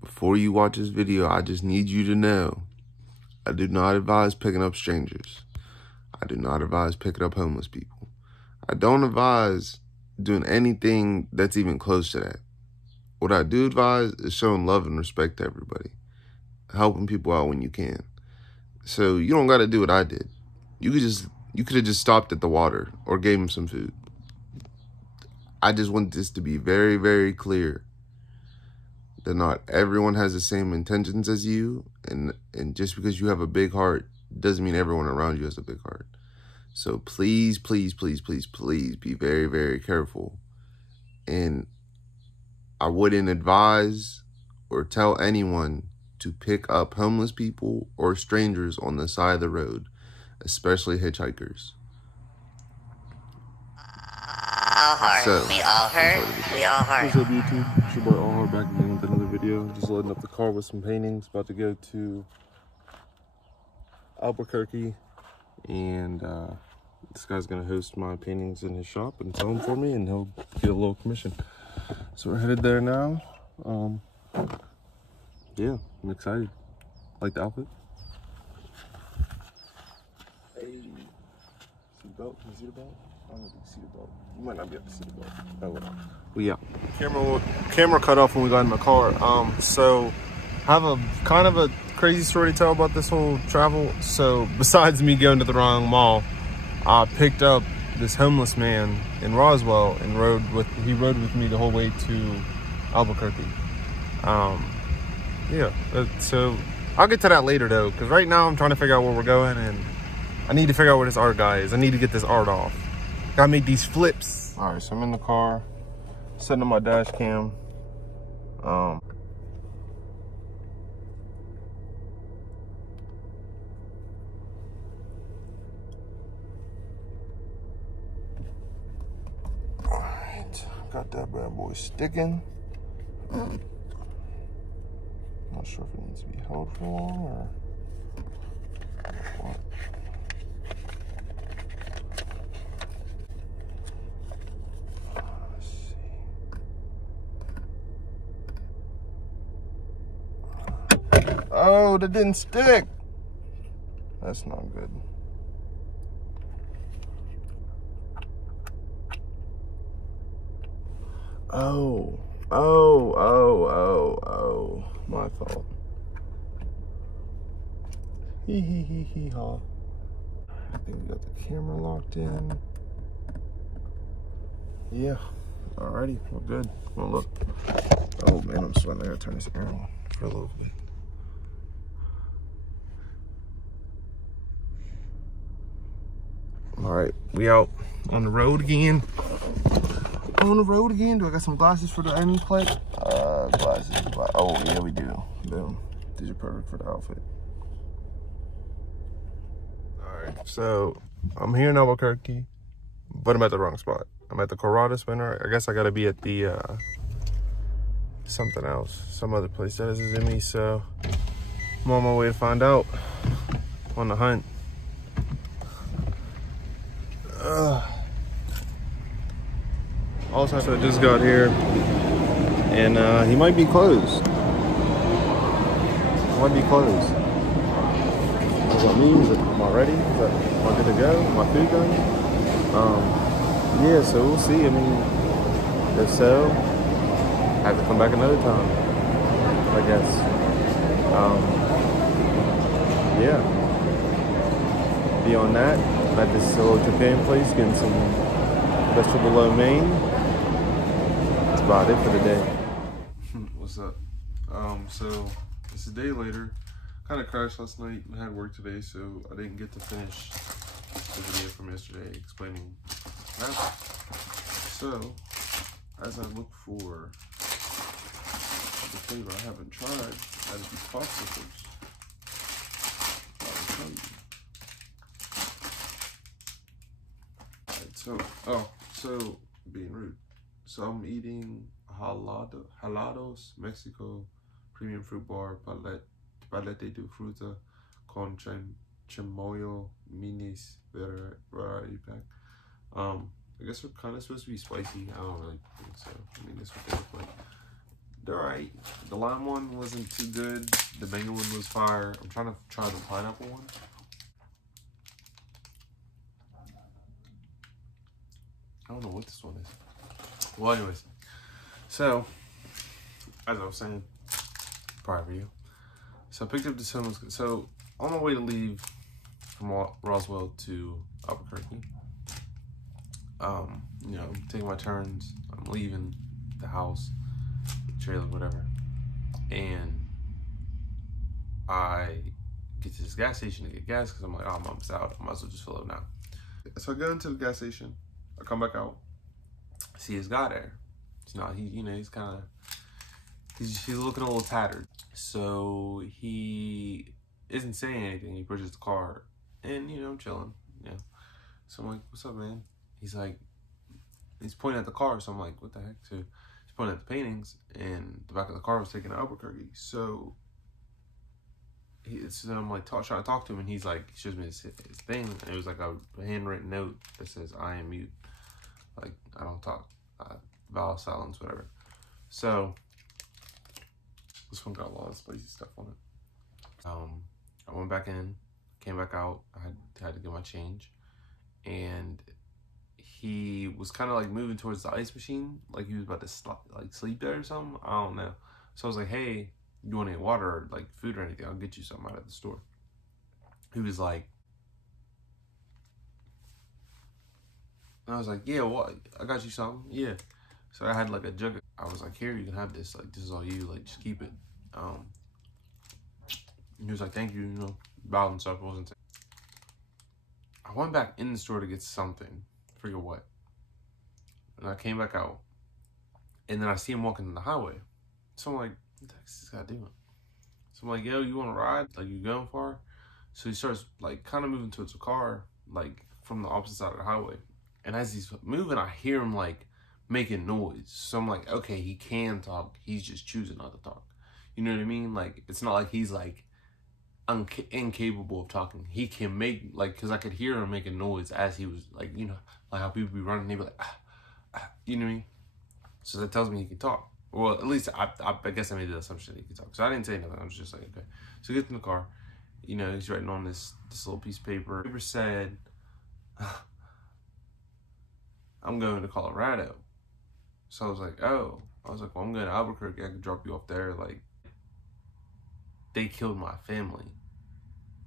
before you watch this video, I just need you to know, I do not advise picking up strangers. I do not advise picking up homeless people. I don't advise doing anything that's even close to that. What I do advise is showing love and respect to everybody, helping people out when you can. So you don't got to do what I did. You could have just stopped at the water or gave him some food. I just want this to be very, very clear that not everyone has the same intentions as you, and just because you have a big heart doesn't mean everyone around you has a big heart. So please, please, please, please, please be very, very careful. And I wouldn't advise or tell anyone to pick up homeless people or strangers on the side of the road, especially hitchhikers. We all heard. What's up, YouTube? It's your boy allhxrt back again with another video. Just loading up the car with some paintings. About to go to Albuquerque, and this guy's gonna host my paintings in his shop and sell them for me, and he'll get a little commission. So we're headed there now. Yeah, I'm excited. Like the outfit. Hey, see the belt? Can you see the belt? I don't know if you can see the belt. You might not be able to see the belt. Oh, well. We out. Camera cut off when we got in my car. So I have a kind of a crazy story to tell about this whole travel. So besides me going to the wrong mall, I picked up this homeless man in Roswell and he rode with me the whole way to Albuquerque. Yeah, so I'll get to that later though, because right now I'm trying to figure out where we're going, and I need to figure out where this art guy is. I need to get this art off. Gotta make these flips. All right, so I'm in the car, setting up my dash cam. All right, got that bad boy sticking. Not sure if it needs to be held for long or what. Let's see. Oh, that didn't stick. That's not good. Oh. My fault. Hee-hee-hee-hee-haw. I think we got the camera locked in. Yeah. Alrighty, we're good. Well, look. Oh, man, I'm sweating. I gotta turn this air on for a little bit. Alright, we out on the road again. Do I got some glasses for the end plate? Glasses. Oh, yeah, we do. Boom. These are perfect for the outfit. Alright, so I'm here in Albuquerque, but I'm at the wrong spot. I'm at the Colorado Spinner. I guess I gotta be at the something else, some other place that is in me. So I'm on my way to find out. On the hunt. Also, I just got here, and he might be closed. I got me. Am I ready? Am I good to go? My food done? Yeah, so we'll see. I mean, if so, I have to come back another time, I guess. Yeah. Beyond that, I'm at this RoadTripping place getting some vegetable lo mein. That's about it for the day. What's up? So it's a day later. Kind of crashed last night. I had work today, so I didn't get to finish the video from yesterday explaining that. So as I look for the flavor I haven't tried, that is these popsicles. I'll tell you. So being rude. So I'm eating Helados Mexico premium fruit bar palete de fruta con chamoy minis variety pack. I guess they're kind of supposed to be spicy. I don't really think so. I mean, that's what they look like. they're alright. The lime one wasn't too good. The mango one was fire. I'm trying to try the pineapple one. I don't know what this one is. Well, anyways. So, as I was saying prior to you. So I picked up this homeless. So, on my way to leave from Roswell to Albuquerque, you know, taking my turns. I'm leaving the house, trailer, whatever. And I get to this gas station to get gas because I'm like, oh, I'm almost out. I might as well just fill up now. So I go into the gas station. I come back out. I see his guy there. It's not, you know, he's kind of, he's looking a little tattered. So he isn't saying anything. He pushes the car and, you know, I'm chilling, you know. So I'm like, what's up, man? He's like, he's pointing at the car. So I'm like, what the heck? So he's pointing at the paintings and the back of the car was taken to Albuquerque. So I'm like trying to talk to him, and he's like, he shows me his thing, and it was like a handwritten note that says, I am mute. Like, I don't talk. Vowel silence, whatever. So this one got a lot of spicy stuff on it. I went back in, came back out. I had to get my change, and he was kind of like moving towards the ice machine, like he was about to sleep there or something. I don't know. So I was like, hey, you want any water or like food or anything? I'll get you something out of the store. He was like, and I was like, yeah, what? I got you something. Yeah. So I had like a jug. I was like, here, you can have this. Like, this is all you. Like, just keep it. He was like, thank you. You know, bowed and stuff. I went back in the store to get something. I forget what. And I came back out. And then I see him walking down the highway. So I'm like, what the heck is this guy doing? So I'm like, yo, you want to ride? Like, you going far? So he starts like kind of moving towards the car, like from the opposite side of the highway. And as he's moving, I hear him like making noise. So I'm like, okay, he can talk. He's just choosing not to talk. You know what I mean? Like, it's not like he's like incapable of talking. He can make, like, because I could hear him making noise as he was like, you know, like how people be running, they be like, you know what I mean? So that tells me he can talk. Well, at least I guess I made the assumption that he could talk. So I didn't say nothing. I was just like, okay. So he gets in the car. You know, he's writing on this little piece of paper. The paper said, I'm going to Colorado. So I was like, oh. I was like, well, I'm going to Albuquerque. I could drop you off there. Like, they killed my family.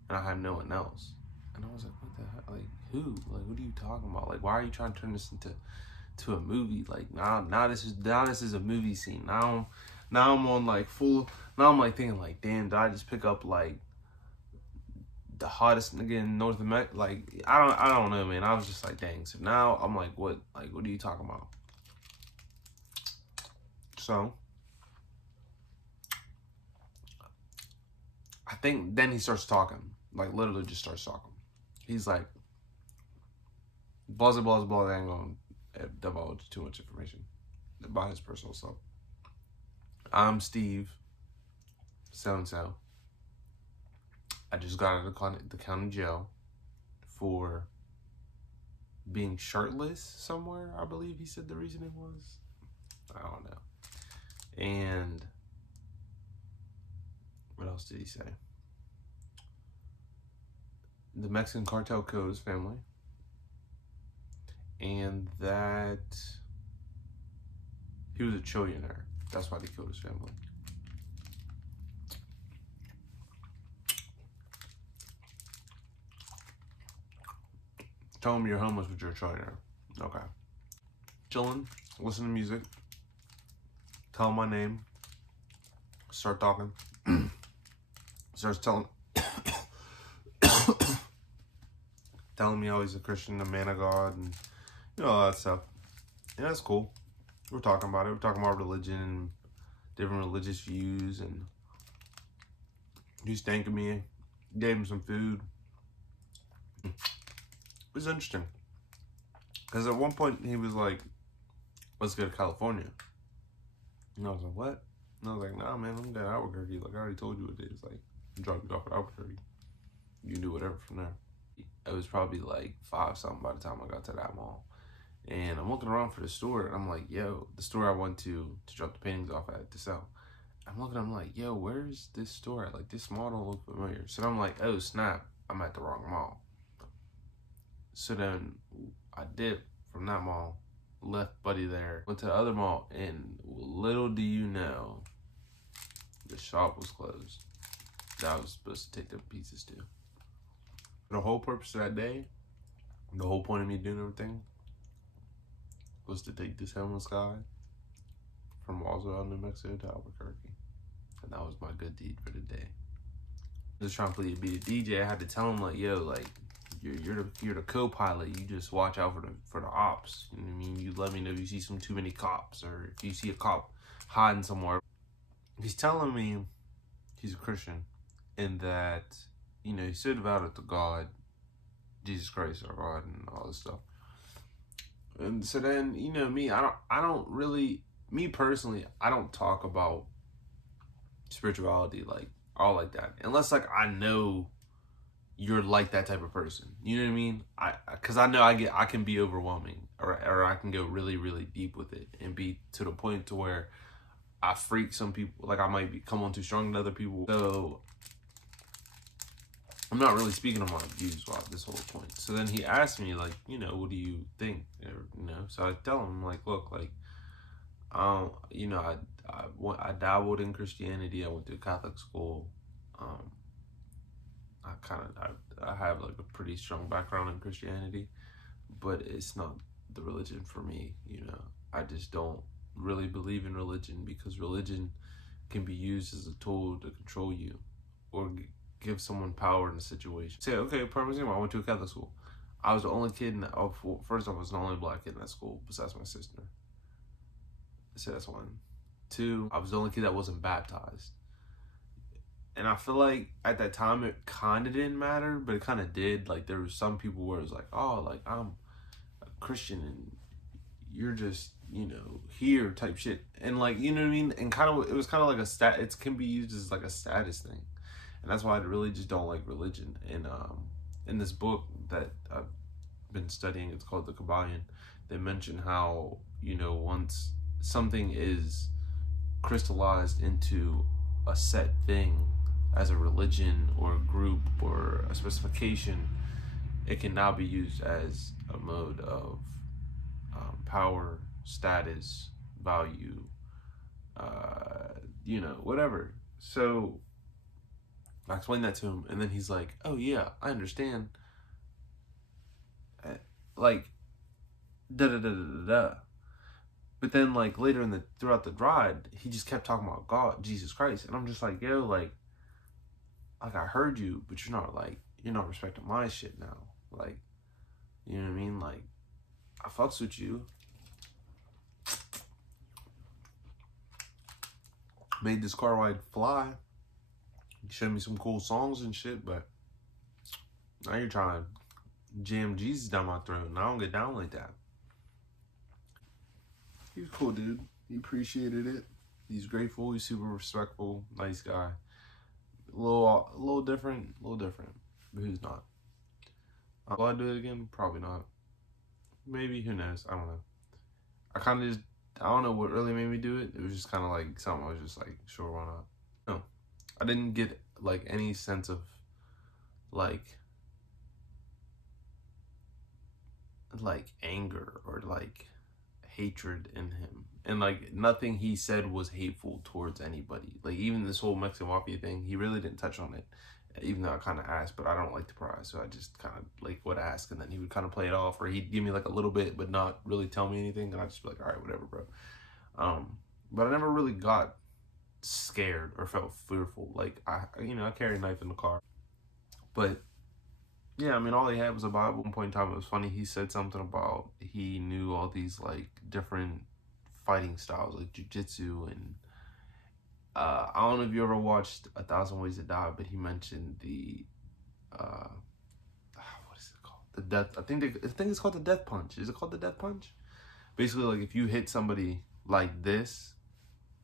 And I had no one else. And I was like, what the heck? Like, who? Like, what are you talking about? Like, why are you trying to turn this into a movie? Like, now this is a movie scene. Now I'm on like full. Now I'm like thinking like, damn, did I just pick up like the hottest nigga in North America? Like, I don't know, man. I was just like, dang. So now I'm like, what? Like, what are you talking about? So I think then he starts talking, like literally just starts talking. He's like, blah, blah, blah, blah. I ain't gonna divulge too much information about his personal stuff. I'm Steve, so-and-so. I just got out of the county jail for being shirtless somewhere, I believe he said the reasoning was. I don't know. And what else did he say? The Mexican cartel killed his family. And that he was a trillionaire. That's why they killed his family. Tell him you're homeless, but you're a trillionaire. Okay. Chilling, listen to music. Tell him my name. Start talking. Starts telling me how he's a Christian, a man of God, and you know, all that stuff. And that's cool. We're talking about it. We're talking about religion and different religious views, and he's thanking me. Gave him some food. It was interesting. Because at one point he was like, let's go to California. And I was like, what? And I was like, nah, man, I'm going to Albuquerque. Like, I already told you what it is. Like, I'm dropping you off at Albuquerque. You can do whatever from there. It was probably like 5-something by the time I got to that mall. And I'm looking around for the store, and I'm like, yo, the store I went to drop the paintings off at to sell. I'm looking, I'm like, yo, where's this store at? Like, this mall don't look familiar. So I'm like, oh, snap, I'm at the wrong mall. So then I dipped from that mall, left Buddy there, went to the other mall, and little do you know, the shop was closed that I was supposed to take the pieces to. The whole purpose of that day, the whole point of me doing everything, was to take this homeless guy from Roswell, New Mexico to Albuquerque. And that was my good deed for the day. Just trying to be the DJ, I had to tell him, like, yo, like, you're the co-pilot. You just watch out for the ops. You know what I mean? You let me know if you see some too many cops, or if you see a cop hiding somewhere. He's telling me he's a Christian, and that, you know, he's so devoted to God, Jesus Christ, our God, and all this stuff. And so then, you know, me, I don't really, me personally, I don't talk about spirituality like all like that, unless like I know you're like that type of person. You know what I mean? Because I know I can be overwhelming, or I can go really, really deep with it and be to the point to where I freak some people. Like I might come on too strong than other people. So I'm not really speaking on my views about this whole point. So then he asked me, like, you know, what do you think? Or, you know, so I tell him, like, look, like, you know, I dabbled in Christianity. I went to a Catholic school. I have like a pretty strong background in Christianity, but it's not the religion for me. You know, I just don't really believe in religion, because religion can be used as a tool to control you or give someone power in a situation. Say, okay, perfect example, I went to a Catholic school. I was the only kid first off, I was the only black kid in that school besides my sister. So that's one. Two, I was the only kid that wasn't baptized. And I feel like at that time it kind of didn't matter, but it kind of did. Like there were some people where it was like, oh, like I'm a Christian and you're just, you know, here type shit. And like, you know what I mean? And kind of, it was kind of like it can be used as like a status thing. And that's why I really just don't like religion. And in this book that I've been studying, it's called The Kabbalion, they mention how, you know, once something is crystallized into a set thing, as a religion or a group or a specification, it can now be used as a mode of power, status, value, you know, whatever. So I explained that to him, and then he's like, oh yeah, I understand. Like, da-da-da-da-da-da. But then, like, later throughout the ride, he just kept talking about God, Jesus Christ. And I'm just like, yo, like I heard you, but you're not respecting my shit now. Like, you know what I mean? Like, I fucks with you. Made this car ride fly. You showed me some cool songs and shit, but now you're trying to jam Jesus down my throat, and I don't get down like that. He was cool, dude. He appreciated it. He's grateful. He's super respectful. Nice guy. A little different, but who's not? Will I do it again? Probably not. Maybe, who knows? I don't know. I don't know what really made me do it. It was just kind of like something I was just like, sure, why not? No, I didn't get like any sense of like anger or like hatred in him. And like nothing he said was hateful towards anybody. Like even this whole Mexican Mafia thing, he really didn't touch on it. Even though I kind of asked, but I don't like to pry, so I just kind of like would ask, and then he would kind of play it off, or he'd give me like a little bit, but not really tell me anything, and I'd just be like, all right, whatever, bro. But I never really got scared or felt fearful. Like I carry a knife in the car, but yeah, I mean, all he had was a Bible. At one point in time, it was funny. He said something about he knew all these like different fighting styles, like jiu-jitsu, and I don't know if you ever watched 1,000 Ways to Die, but he mentioned the what is it called? The death. I think it's called the death punch. Is it called the death punch? Basically, like if you hit somebody like this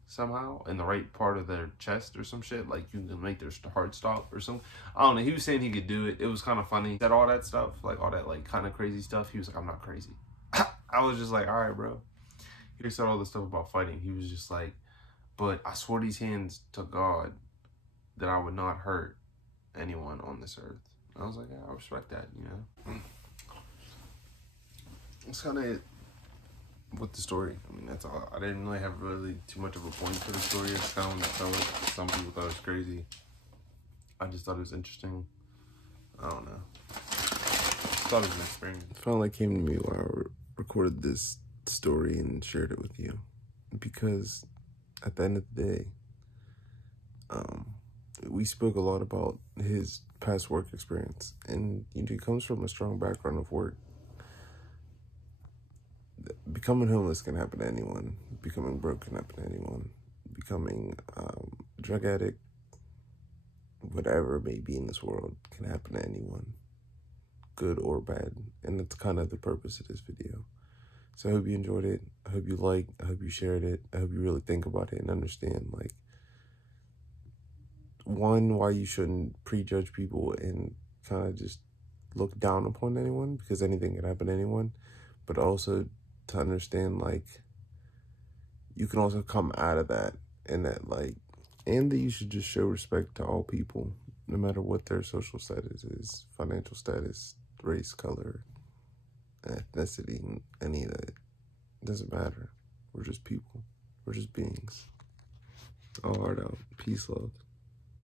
somehow in the right part of their chest or some shit, like you can make their heart stop or something. I don't know. He was saying he could do it. It was kind of funny. He said all that stuff, like all that like kind of crazy stuff. He was like, I'm not crazy. I was just like, all right, bro. He said all this stuff about fighting. He was just like, But I swore these hands to God that I would not hurt anyone on this earth. I was like, yeah, I respect that, you know. That's kind of it with the story. I mean, that's all. I didn't really have too much of a point for the story. It's kind of like some people thought it was crazy. I just thought it was interesting. I don't know. I thought it was an experience. It finally came to me while I recorded this story and shared it with you. Because at the end of the day, we spoke a lot about his past work experience. And he comes from a strong background of work. Becoming homeless can happen to anyone. Becoming broke can happen to anyone. Becoming a drug addict, whatever it may be in this world, can happen to anyone, good or bad. And that's kind of the purpose of this video. So I hope you enjoyed it. I hope you liked. I hope you shared it. I hope you really think about it and understand, like, one, why you shouldn't prejudge people and kind of just look down upon anyone, because anything can happen to anyone. But also to understand, like, you can also come out of that, and that, like, and that you should just show respect to all people, no matter what their social status is, financial status, race, color, ethnicity, any of that. It doesn't matter. We're just people. We're just beings. All heart out. Peace, love.